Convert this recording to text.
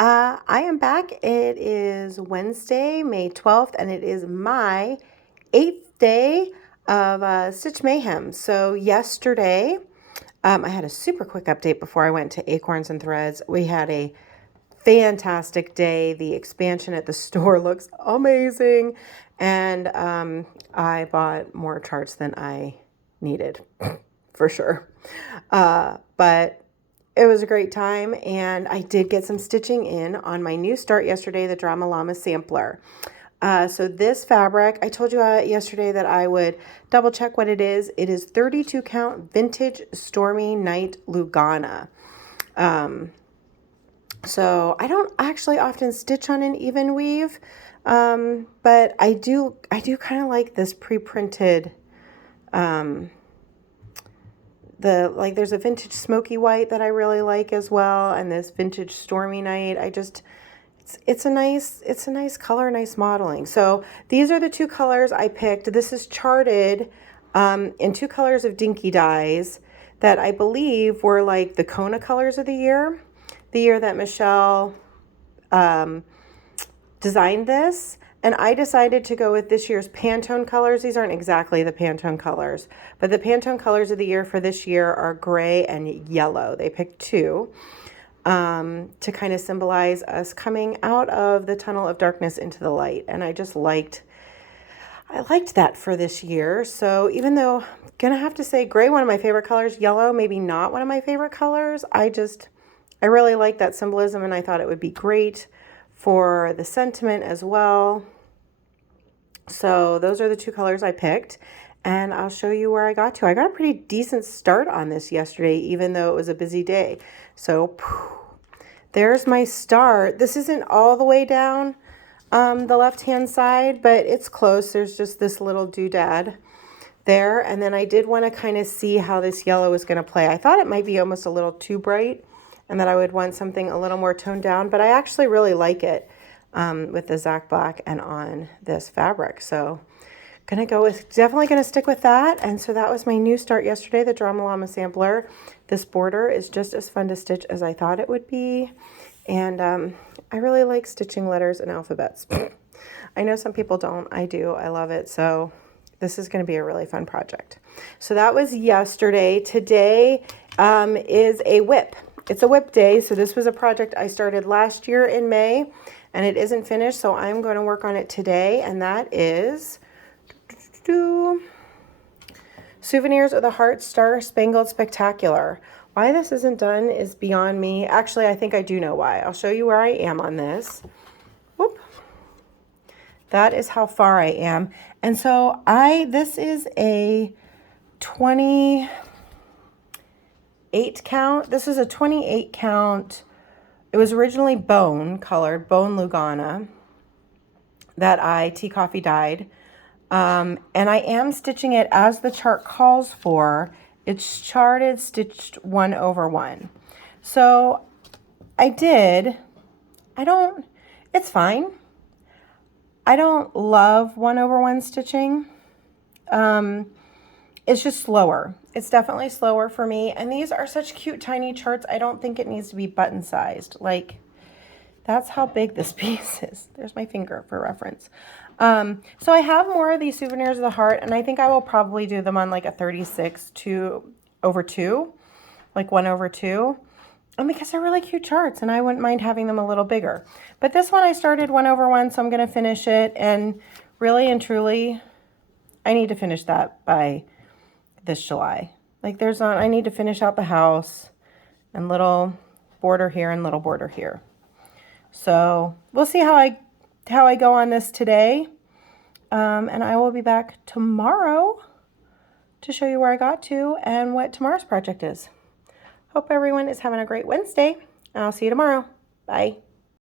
I am back. It is Wednesday, May 12th, and it is my 8th day of Stitch Mayhem. So yesterday, I had a super quick update before I went to Acorns and Threads. We had a fantastic day. The expansion at the store looks amazing, and I bought more charts than I needed, for sure. But it was a great time, and I did get some stitching in on my new start yesterday, the Drama Llama sampler. So this fabric, I told you yesterday that I would double check what it is. It is 32 count vintage Stormy Night Lugana. So I don't actually often stitch on an even weave, but I do kind of like this pre-printed, there's a vintage smoky white that I really like as well, and this vintage Stormy Night. It's a nice color, nice modeling. So these are the two colors I picked. This is charted in two colors of Dinky dyes that I believe were like the Kona colors of the year that Michelle designed this. And I decided to go with this year's Pantone colors. These aren't exactly the Pantone colors, but the Pantone colors of the year for this year are gray and yellow. They picked two to kind of symbolize us coming out of the tunnel of darkness into the light. And I liked that for this year. So even though I'm gonna have to say gray, one of my favorite colors, yellow, maybe not one of my favorite colors, I really like that symbolism, and I thought it would be great for the sentiment as well. So those are the two colors I picked, and I'll show you where I got to. I got a pretty decent start on this yesterday, even though it was a busy day. So there's my start. This isn't all the way down the left-hand side, but it's close. There's just this little doodad there, and then I did want to kind of see how this yellow is going to play. I thought it might be almost a little too bright, and that I would want something a little more toned down, but I actually really like it with the Zach Black and on this fabric. So definitely gonna stick with that. And so that was my new start yesterday, the Drama Llama sampler. This border is just as fun to stitch as I thought it would be. And I really like stitching letters and alphabets. I know some people don't, I do, I love it. So this is gonna be a really fun project. So that was yesterday. Today is a whip. It's a whip day, so this was a project I started last year in May, and it isn't finished, so I'm going to work on it today, and that is Souvenirs of the Heart Star Spangled Spectacular. Why this isn't done is beyond me. Actually, I think I do know why. I'll show you where I am on this. Whoop. That is how far I am. And so this is a 28 count. This is a 28 count. It was originally bone Lugana that I tea coffee dyed. And I am stitching it as the chart calls for. It's charted stitched 1/1. So it's fine. I don't love 1/1 stitching. It's just slower. It's definitely slower for me. And these are such cute, tiny charts. I don't think it needs to be button sized. Like, that's how big this piece is. There's my finger for reference. So I have more of these Souvenirs of the Heart, and I think I will probably do them on like a 36 over 2, like 1/2. And because they're really cute charts, and I wouldn't mind having them a little bigger. But this one I started 1/1, so I'm going to finish it. And really and truly, I need to finish that by this July. Like I need to finish out the house and little border here and little border here. So we'll see how I go on this today. And I will be back tomorrow to show you where I got to and what tomorrow's project is. Hope everyone is having a great Wednesday. I'll see you tomorrow. Bye.